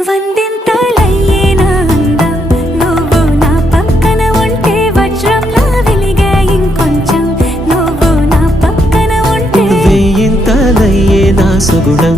వందింతలయ్యేనా అందం నువ్వు నా పక్కన ఉంటే వజ్రంలా వెలిగే ఇంకొంచెం నువ్వు నా పక్కన ఉంటే వేయింతలయ్యేనా సుగుణం